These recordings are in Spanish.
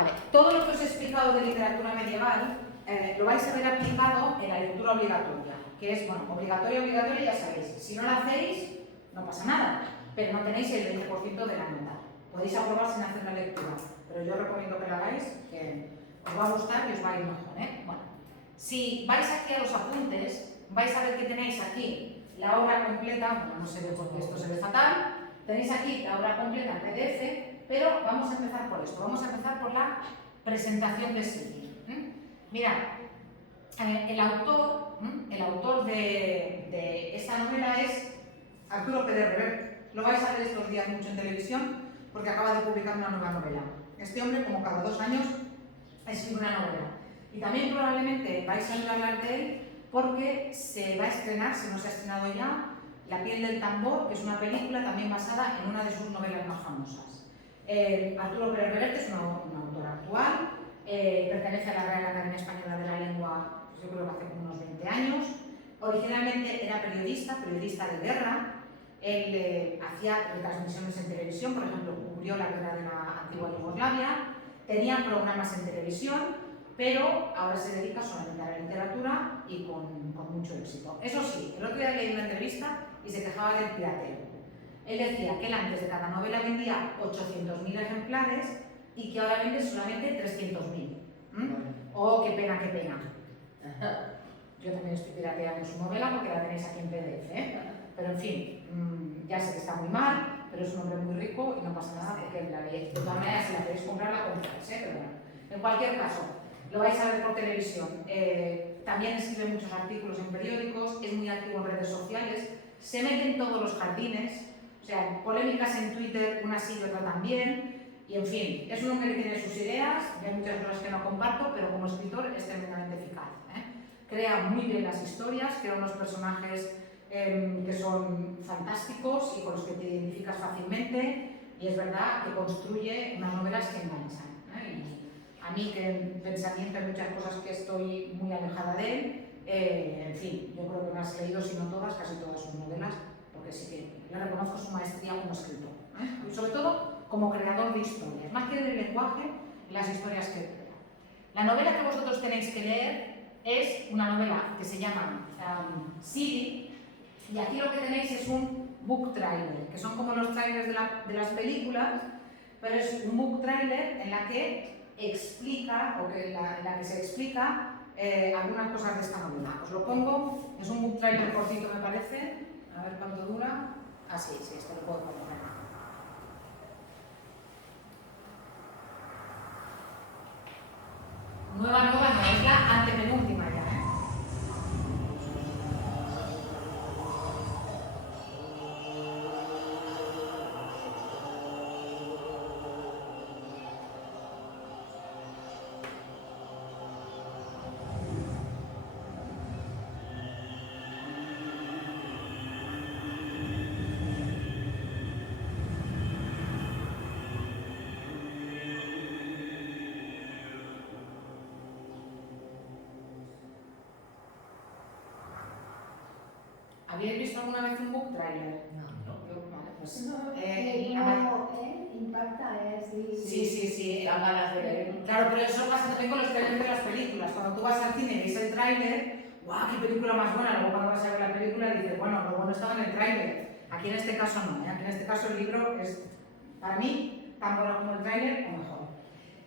Vale, todo lo que os he explicado de literatura medieval lo vais a ver aplicado en la lectura obligatoria, que es, bueno, obligatoria, ya sabéis. Si no la hacéis, no pasa nada, pero no tenéis el 20% de la nota. Podéis aprobar sin hacer la lectura, pero yo recomiendo que la hagáis, que os va a gustar y os va a ir mejor, ¿eh? Bueno, si vais aquí a los apuntes, vais a ver que tenéis aquí la obra completa, bueno, no se ve porque esto se ve fatal, tenéis aquí la obra completa en PDF, pero vamos a empezar por esto, vamos a empezar por la presentación de Silvi. Mirad, el autor de esta novela es Arturo Pérez Reverte. Lo vais a ver estos días mucho en televisión porque acaba de publicar una nueva novela. Este hombre, como cada 2 años, escribe una novela. Y también probablemente vais a oír hablar de él porque se va a estrenar, si no se ha estrenado ya, La piel del tambor, que es una película también basada en una de sus novelas más famosas. Arturo Pérez Reverte es un autor actual, pertenece a la Real Academia Española de la Lengua, pues yo creo que hace como unos 20 años. Originalmente era periodista de guerra. Él hacía retransmisiones en televisión, por ejemplo, cubrió la guerra de la antigua Yugoslavia, tenía programas en televisión, pero ahora se dedica solamente a la literatura y con mucho éxito. Eso sí, el otro día leí una entrevista y se quejaba del pirateo. Él decía que él antes de cada novela vendía 800.000 ejemplares y que ahora vende solamente 300.000. Oh, qué pena, qué pena. Yo también estoy pirateando su novela porque la tenéis aquí en PDF, ¿eh? Pero en fin, ya sé que está muy mal, pero es un hombre muy rico y no pasa nada porque la veis. De todas maneras, si la queréis comprar, la compráis, ¿eh? Pero bueno, en cualquier caso, lo vais a ver por televisión. También escribe muchos artículos en periódicos, es muy activo en redes sociales, se mete en todos los jardines, o sea, polémicas en Twitter, una sí y otra también, y en fin, es un hombre que tiene sus ideas, y hay muchas cosas que no comparto, pero como escritor es tremendamente eficaz, ¿eh? Crea muy bien las historias, crea unos personajes que son fantásticos y con los que te identificas fácilmente, y es verdad que construye unas novelas que enganchan, ¿eh? Y a mí, que en pensamiento hay muchas cosas que estoy muy alejada de él, en fin, yo creo que me has leído, si no todas, casi todas sus novelas, porque sí que le reconozco su maestría como escritor, ¿eh? Y sobre todo como creador de historias, más que del lenguaje, las historias que crea. La novela que vosotros tenéis que leer es una novela que se llama Silvi, y aquí lo que tenéis es un book trailer, que son como los trailers de las películas, pero es un book trailer en la que explica, o que en la que se explica algunas cosas de esta novela. Os lo pongo, es un book trailer cortito me parece, a ver cuánto dura. Ah, sí, esto lo puedo poner. Nueva no, es la antepenúltima ya, ¿eh? ¿Habéis visto alguna vez un book trailer? No. Vale, pues... impacta, Sí. Sí, dan ganas de ver. Claro, pero eso pasa también con los trailers de las películas. Cuando tú vas al cine y ves el tráiler, ¡guau, qué película más buena! Luego cuando vas a ver la película dices, bueno, lo bueno estaba en el tráiler. Aquí en este caso no, ¿eh? Aquí en este caso el libro es, para mí, tan bueno como el tráiler o mejor.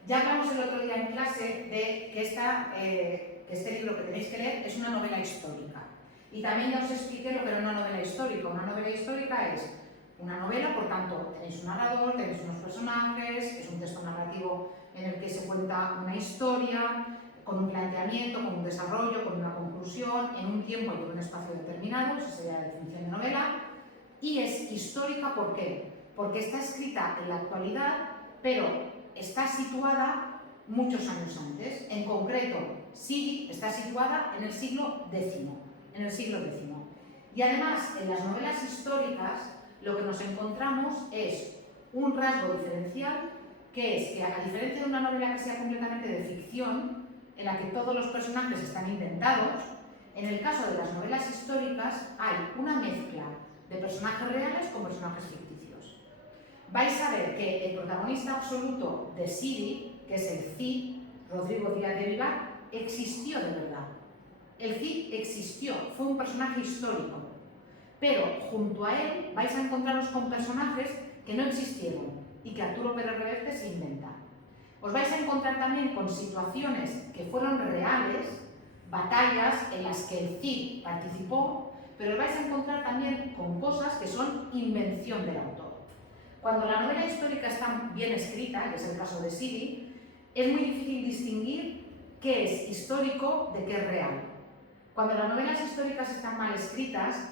Ya hablamos el otro día en clase de que este libro que tenéis que leer es una novela histórica. Y también ya os expliqué lo que era una novela histórica. Una novela histórica es una novela, por tanto, tenéis un narrador, tenéis unos personajes, es un texto narrativo en el que se cuenta una historia, con un planteamiento, con un desarrollo, con una conclusión, en un tiempo y en un espacio determinado, esa sería la definición de novela. Y es histórica, ¿por qué? Porque está escrita en la actualidad, pero está situada muchos años antes. En concreto, Silvi está situada en el siglo X. Y además, en las novelas históricas, lo que nos encontramos es un rasgo diferencial, que es que, a diferencia de una novela que sea completamente de ficción, en la que todos los personajes están inventados, en el caso de las novelas históricas hay una mezcla de personajes reales con personajes ficticios. Vais a ver que el protagonista absoluto de Silvi, que es el Rodrigo Díaz de Vivar, existió de verdad. El Cid existió, fue un personaje histórico, pero junto a él vais a encontraros con personajes que no existieron y que Arturo Pérez Reverte se inventa. Os vais a encontrar también con situaciones que fueron reales, batallas en las que el Cid participó, pero os vais a encontrar también con cosas que son invención del autor. Cuando la novela histórica está bien escrita, que es el caso de Sidi, es muy difícil distinguir qué es histórico de qué es real. Cuando las novelas históricas están mal escritas,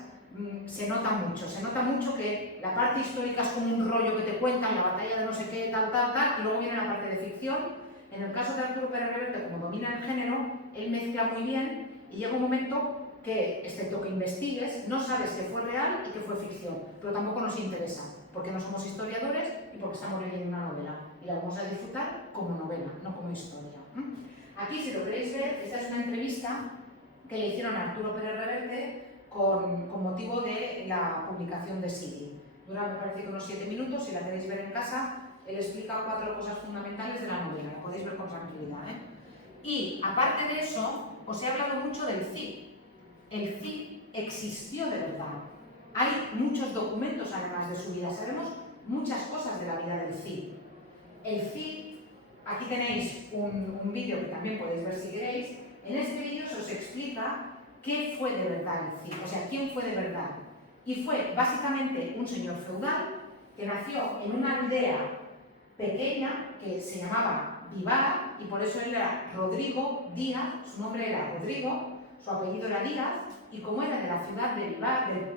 se nota mucho que la parte histórica es como un rollo que te cuentan, la batalla de no sé qué, tal, y luego viene la parte de ficción. En el caso de Arturo Pérez Reverte, como domina el género, él mezcla muy bien y llega un momento que, excepto que investigues, no sabes que fue real y que fue ficción, pero tampoco nos interesa, porque no somos historiadores y porque estamos leyendo una novela y la vamos a disfrutar como novela, no como historia. Aquí, si lo queréis ver, esta es una entrevista que le hicieron a Arturo Pérez Reverte con motivo de la publicación de Sidi. Dura, me parece que unos 7 minutos, si la queréis ver en casa, él explica 4 cosas fundamentales de la novela, la podéis ver con tranquilidad. Y, aparte de eso, os he hablado mucho del Cid. El Cid existió de verdad. Hay muchos documentos, además de su vida, sabemos muchas cosas de la vida del Cid. El Cid, aquí tenéis un vídeo que también podéis ver si queréis. En este vídeo se os explica qué fue de verdad el Cid, o sea, quién fue de verdad. Y fue básicamente un señor feudal que nació en una aldea pequeña que se llamaba Vivar, y por eso él era Rodrigo Díaz, su nombre era Rodrigo, su apellido era Díaz, y como era de la ciudad de Vivar, del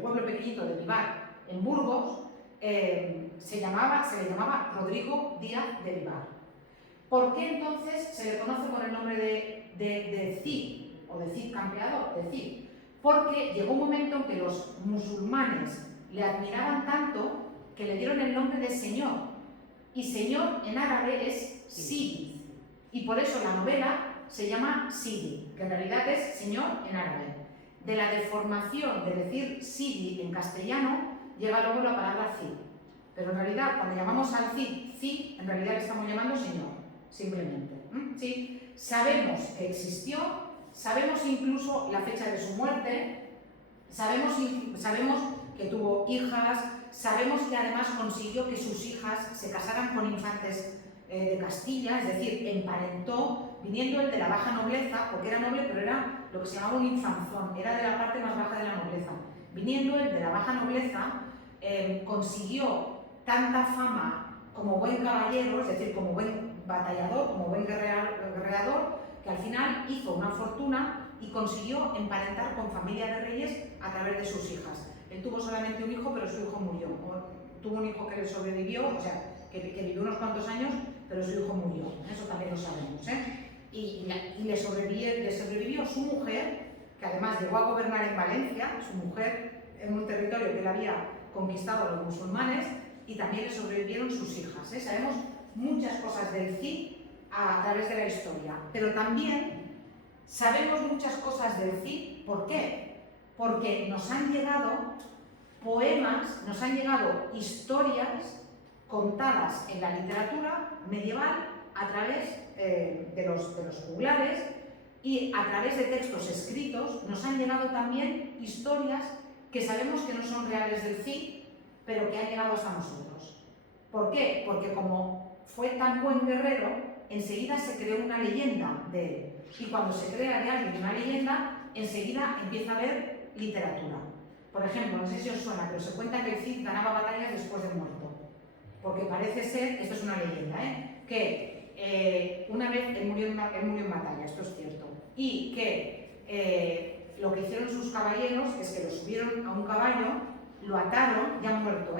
pueblo pequeñito de Vivar, en Burgos, se le llamaba Rodrigo Díaz de Vivar. ¿Por qué entonces se le conoce con el nombre de Cid? O de Cid campeador, de Cid, porque llegó un momento en que los musulmanes le admiraban tanto que le dieron el nombre de señor, y señor en árabe es Sidi, y por eso la novela se llama Sidi, que en realidad es señor en árabe. De la deformación de decir Sidi en castellano llega luego la palabra Cid, pero en realidad cuando llamamos al Cid, en realidad le estamos llamando señor, simplemente. ¿Sí? Sabemos que existió, sabemos incluso la fecha de su muerte, sabemos que tuvo hijas, sabemos que además consiguió que sus hijas se casaran con infantes de Castilla, es decir, emparentó, viniendo él de la baja nobleza, porque era noble, pero era lo que se llamaba un infanzón, era de la parte más baja de la nobleza. Viniendo él de la baja nobleza, consiguió tanta fama como buen caballero, es decir, como buen batallador, como buen guerreador, que al final hizo una fortuna y consiguió emparentar con familia de reyes a través de sus hijas. Él tuvo solamente un hijo, pero su hijo murió. Tuvo un hijo que le sobrevivió, o sea, que vivió unos cuantos años, pero su hijo murió. Eso también lo sabemos. Y le sobrevivió su mujer, que además llegó a gobernar en Valencia, su mujer en un territorio que él había conquistado a los musulmanes, y también le sobrevivieron sus hijas. Sabemos muchas cosas del Cid a través de la historia, pero también sabemos muchas cosas del Cid. ¿Por qué? Porque nos han llegado poemas, nos han llegado historias contadas en la literatura medieval a través de los juglares, y a través de textos escritos nos han llegado también historias que sabemos que no son reales del Cid, pero que han llegado hasta nosotros. ¿Por qué? Porque como fue tan buen guerrero, enseguida se creó una leyenda de él. Y cuando se crea de alguien una leyenda, enseguida empieza a haber literatura. Por ejemplo, no sé si os suena, pero se cuenta que el Cid ganaba batallas después de muerto. Porque parece ser, esto es una leyenda, que una vez él murió en batalla, esto es cierto, y que lo que hicieron sus caballeros es que lo subieron a un caballo, lo ataron, ya muerto,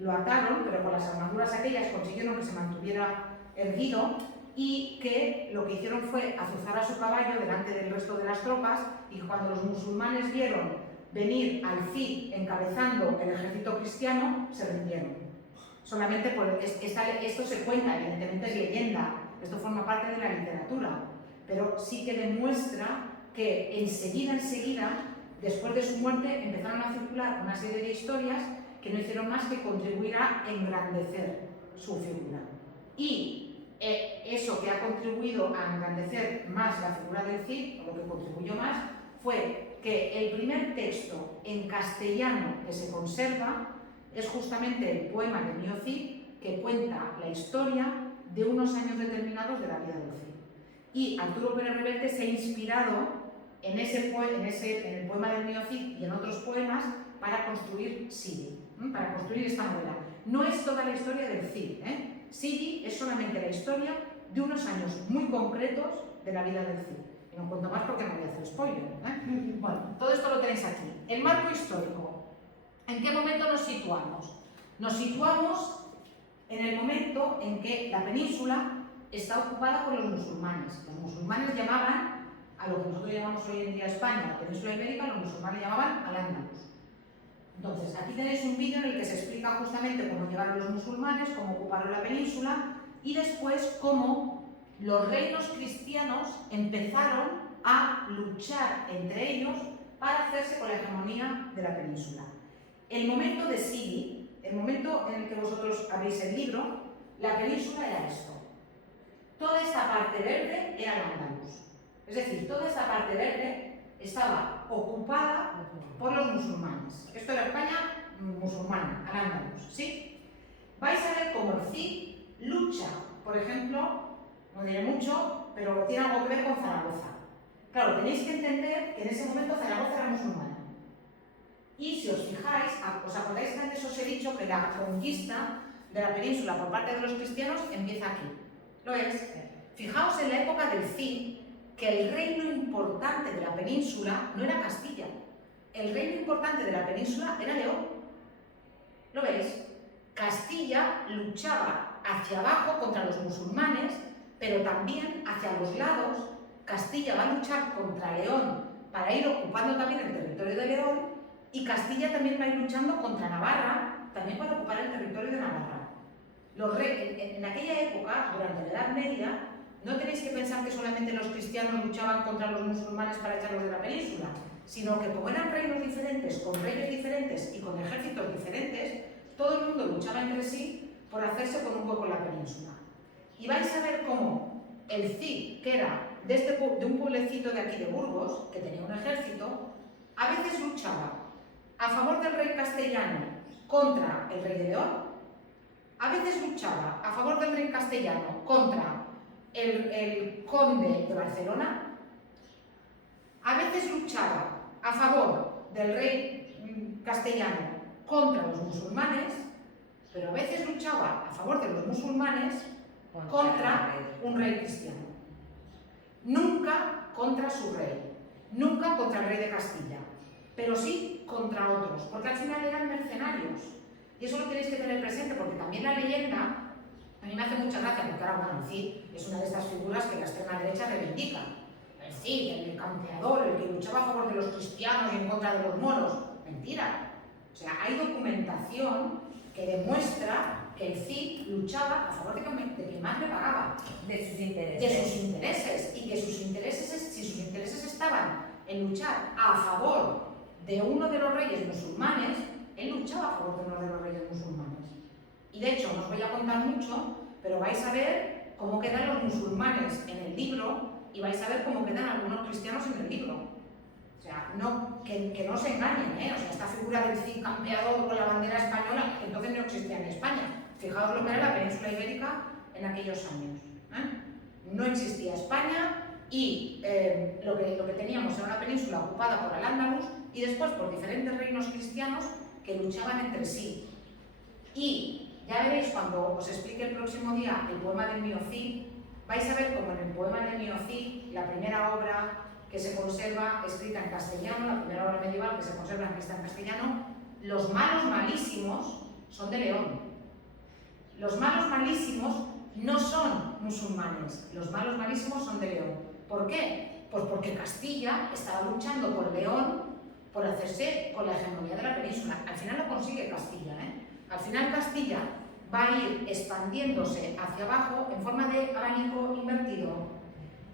lo ataron, pero con las armaduras aquellas consiguieron que se mantuviera erguido, y que lo que hicieron fue azuzar a su caballo delante del resto de las tropas, y cuando los musulmanes vieron venir al Cid encabezando el ejército cristiano, se rindieron. Solamente por esto se cuenta, evidentemente es leyenda, esto forma parte de la literatura, pero sí que demuestra que enseguida, después de su muerte, empezaron a circular una serie de historias que no hicieron más que contribuir a engrandecer su figura. Y eso que ha contribuido a engrandecer más la figura del Cid, o lo que contribuyó más, fue que el primer texto en castellano que se conserva es justamente el poema de Mio Cid, que cuenta la historia de unos años determinados de la vida del Cid. Y Arturo Pérez Reverte se ha inspirado en el poema del Mio Cid y en otros poemas para construir Sidi, para construir esta novela. No es toda la historia del Cid, Sidi es solamente la historia de unos años muy concretos de la vida del Cid. Y no cuento más porque no voy a hacer spoiler. Bueno, todo esto lo tenéis aquí. El marco histórico. ¿En qué momento nos situamos? Nos situamos en el momento en que la península está ocupada por los musulmanes. Los musulmanes llamaban a lo que nosotros llamamos hoy en día España, la península ibérica, los musulmanes llamaban al-Ándalus. Entonces, aquí tenéis un vídeo en el que se explica justamente cómo llegaron los musulmanes, cómo ocuparon la península y después cómo los reinos cristianos empezaron a luchar entre ellos para hacerse con la hegemonía de la península. El momento de Sidi, el momento en el que vosotros habéis el libro, la península era esto. Toda esta parte verde era el Andalus. Es decir, toda esta parte verde estaba ocupada por los musulmanes. Esto era España musulmana, al Andalus, ¿sí? Vais a ver cómo el Cid lucha, por ejemplo, no diré mucho, pero tiene algo que ver con Zaragoza. Claro, tenéis que entender que en ese momento Zaragoza era musulmana. Y si os fijáis, os acordáis que antes os he dicho que la conquista de la península por parte de los cristianos empieza aquí. ¿Lo es? Fijaos en la época del Cid, que el reino importante de la península no era Castilla. El reino importante de la península era León. ¿Lo veis? Castilla luchaba hacia abajo contra los musulmanes, pero también hacia los lados. Castilla va a luchar contra León para ir ocupando también el territorio de León, y Castilla también va a ir luchando contra Navarra, también para ocupar el territorio de Navarra. En aquella época, durante la Edad Media, no tenéis que pensar que solamente los cristianos luchaban contra los musulmanes para echarlos de la península, sino que como eran reinos diferentes, con reyes diferentes y con ejércitos diferentes, todo el mundo luchaba entre sí por hacerse con un hueco en la península. Y vais a ver cómo el Cid, que era de un pueblecito de aquí de Burgos, que tenía un ejército, a veces luchaba a favor del rey castellano contra el rey de León, a veces luchaba a favor del rey castellano contra el conde de Barcelona, a veces luchaba a favor del rey castellano contra los musulmanes, pero a veces luchaba a favor de los musulmanes contra un rey cristiano. Nunca contra su rey, nunca contra el rey de Castilla, pero sí contra otros, porque al final eran mercenarios. Y eso lo tenéis que tener presente, porque también la leyenda, a mí me hace mucha gracia, porque ahora, bueno, el Cid es una de estas figuras que la extrema derecha reivindica. El Cid, el campeador, el que luchaba a favor de los cristianos y en contra de los moros. Mentira. O sea, hay documentación que demuestra que el Cid luchaba a favor de quien más le pagaba. De sus intereses. De sus intereses. Y que si sus intereses estaban en luchar a favor de uno de los reyes musulmanes, él luchaba a favor de uno de los reyes musulmanes. Y de hecho, no os voy a contar mucho, pero vais a ver cómo quedan los musulmanes en el libro y vais a ver cómo quedan algunos cristianos en el libro. O sea, que no se engañen, O sea, esta figura del Cid campeador con la bandera española, que entonces no existía en España. Fijaos lo que era la península ibérica en aquellos años. No existía España y lo que teníamos era una península ocupada por al-Ándalus y después por diferentes reinos cristianos que luchaban entre sí. Y ya veréis cuando os explique el próximo día el poema del Mio Cid, vais a ver como en el poema del Mio Cid, la primera obra que se conserva escrita en castellano, la primera obra medieval que se conserva escrita en castellano, los malos malísimos son de León. Los malos malísimos no son musulmanes, los malos malísimos son de León. ¿Por qué? Pues porque Castilla estaba luchando por León por hacerse con la hegemonía de la península. Al final lo consigue Castilla, Al final Castilla va a ir expandiéndose hacia abajo en forma de abanico invertido.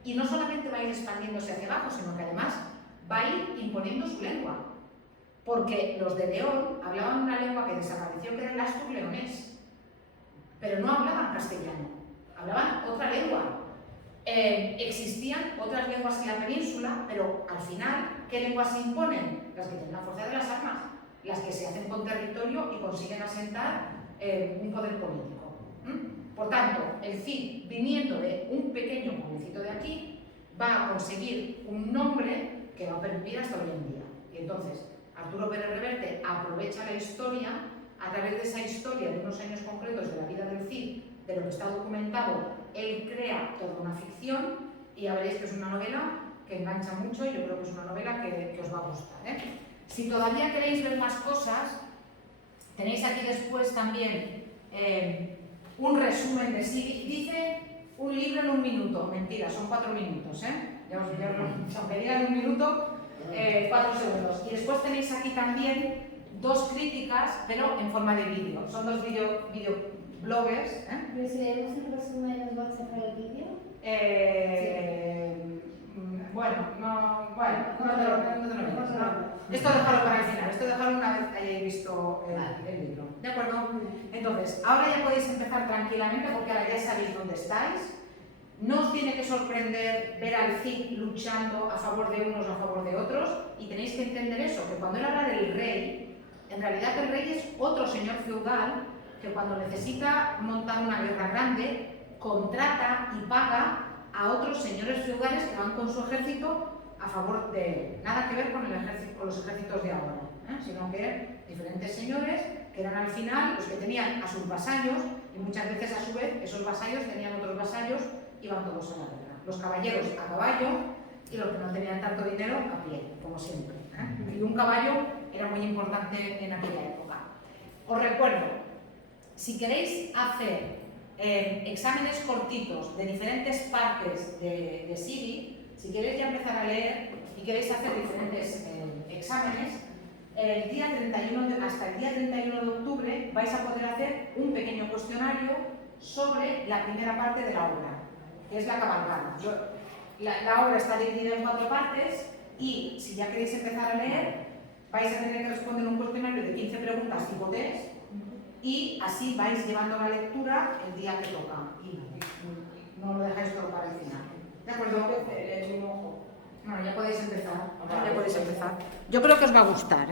Y no solamente va a ir expandiéndose hacia abajo, sino que además va a ir imponiendo su lengua. Porque los de León hablaban una lengua que desapareció, que era el astur leonés. Pero no hablaban castellano, hablaban otra lengua. existían otras lenguas en la península, pero al final, ¿qué lenguas se imponen? Las que tienen la fuerza de las armas, las que se hacen con territorio y consiguen asentar un poder político. Por tanto, el Cid, viniendo de un pequeño pueblecito de aquí, va a conseguir un nombre que va a pervivir hasta hoy en día. Y entonces, Arturo Pérez Reverte aprovecha la historia, a través de esa historia de unos años concretos de la vida del Cid, de lo que está documentado, él crea toda una ficción y ya veréis que es una novela que engancha mucho y yo creo que es una novela que os va a gustar. Si todavía queréis ver más cosas, tenéis aquí después también un resumen de sí. Dice un libro en un minuto, mentira, son 4 minutos, aunque digan un minuto, 4 segundos. Y después tenéis aquí también 2 críticas, pero en forma de vídeo. Son 2 videobloggers. Pero si leemos el resumen, ¿nos va a sacar el vídeo? Bueno, no te lo metas, no. Esto déjalo para el final, esto déjalo una vez hayáis visto el libro. ¿De acuerdo? Entonces, ahora ya podéis empezar tranquilamente porque ahora ya sabéis dónde estáis. No os tiene que sorprender ver al Cid luchando a favor de unos o a favor de otros y tenéis que entender eso, que cuando él habla del rey, en realidad el rey es otro señor feudal que cuando necesita montar una guerra grande, contrata y paga a otros señores feudales que van con su ejército a favor de él. Nada que ver con los ejércitos de ahora, sino que diferentes señores que eran al final los que tenían a sus vasallos y muchas veces a su vez esos vasallos tenían otros vasallos y iban todos a la guerra. Los caballeros a caballo y los que no tenían tanto dinero a pie, como siempre. Y un caballo era muy importante en aquella época. Os recuerdo, si queréis hacer exámenes cortitos de diferentes partes de Siri, si queréis ya empezar a leer y queréis hacer diferentes exámenes, hasta el día 31 de octubre vais a poder hacer un pequeño cuestionario sobre la primera parte de la obra, que es la cabalgata. La obra está dividida en 4 partes y si ya queréis empezar a leer, vais a tener que responder un cuestionario de 15 preguntas tipo test y así vais llevando la lectura el día que toca y no lo dejáis todo para el final. ¿De acuerdo? Bueno, ya podéis empezar. Yo creo que os va a gustar,